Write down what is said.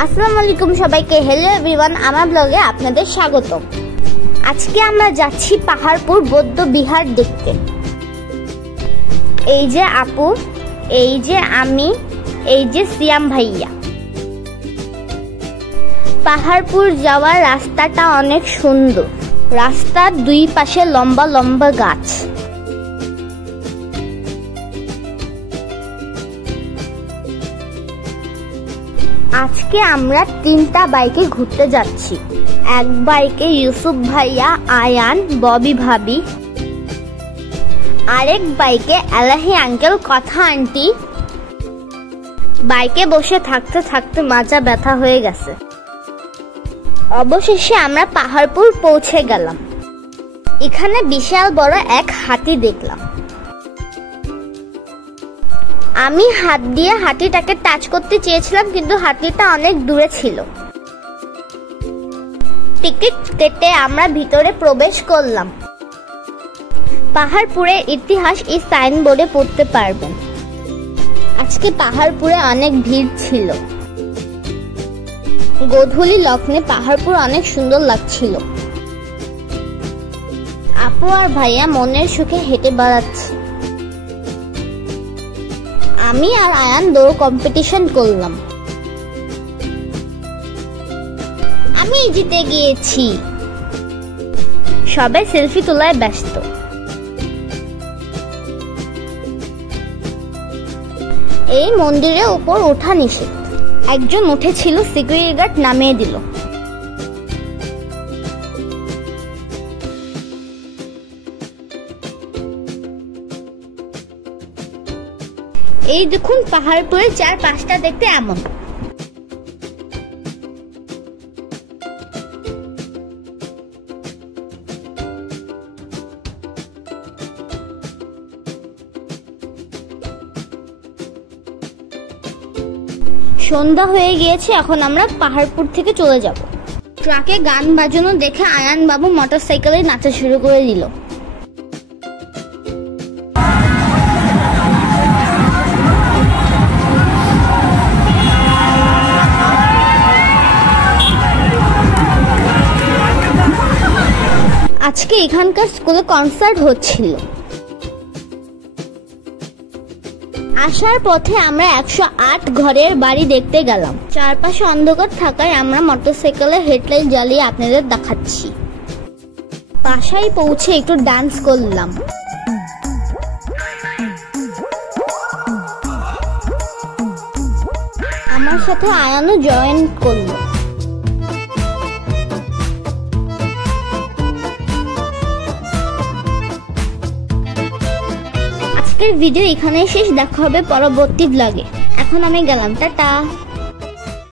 আসসালামু আলাইকুম সবাইকে। হ্যালো এভরিওয়ান, আমার ব্লগে আপনাদের স্বাগত। আজকে আমরা যাচ্ছি পাহাড়পুর বৌদ্ধ বিহার দেখতে। এই যে আপু, এই যে আমি, এই যে সিয়াম ভাইয়া। পাহাড়পুর যাওয়ার রাস্তাটা অনেক সুন্দর। রাস্তার দুই পাশে লম্বা লম্বা গাছ। আজকে আমরা 3টা বাইকে ঘুরতে যাচ্ছি। এক বাইকে ইউসুফ ভাইয়া, আয়ান, ববি ভাবি। আরেক বাইকে এলাহি আঙ্কেল, কথা আন্টি। বাইকে বসে থাকতে থাকতে মাজা ব্যথা হয়ে গেছে। অবশেষে আমরা পাহাড়পুর পৌঁছে গেলাম। এখানে বিশাল বড় এক হাতি দেখলাম। আমি হাত দিয়ে হাতিটাকে টাচ করতে চেয়েছিলাম, কিন্তু হাতিটা অনেক দূরে ছিল। টিকিট কেটে আমরা ভিতরে প্রবেশ করলাম। পাহাড়পুরের ইতিহাস এই সাইনবোর্ডে পড়তে পারবেন। আজকে পাহাড়পুরে অনেক ভিড় ছিল। গোধূলি লগ্নে পাহাড়পুর অনেক সুন্দর লাগছিল। আপু আর ভাইয়া মনের সুখে হেঁটে বেড়াচ্ছে। আমি আর আয়ান দৌড় কম্পিটিশন করলাম। আমি জিতে গিয়েছি। সবাই সেলফি তোলায় ব্যস্ত। এই মন্দিরের উপর ওঠা নিষেধ। একজন উঠেছিল, সিকিউরিটি গার্ড নামিয়ে দিল। এই দেখুন পাহাড়পুরের চারপাশটা দেখতে এমন। সন্ধ্যা হয়ে গিয়েছে, এখন আমরা পাহাড়পুর থেকে চলে যাব। ট্রাকে গান বাজানো দেখে আয়ান বাবু মোটরসাইকেলে নাচা শুরু করে দিল। আজকে এখানকার স্কুলে কনসার্ট হচ্ছিল। আসার পথে আমরা 108 ঘরের বাড়ি দেখতে গেলাম। চারপাশে অন্ধকার থাকায় আমরা মোটরসাইকেলের হেডলাইট জ্বালিয়ে আপনাদের দেখাচ্ছি। বাসায় পৌঁছে একটু ডান্স করলাম। আমার সাথে আয়ানও জয়েন করলো। ভিডিও এখানেই শেষ। দেখা হবে পরবর্তী ব্লগে। এখন আমি গেলাম, টাটা।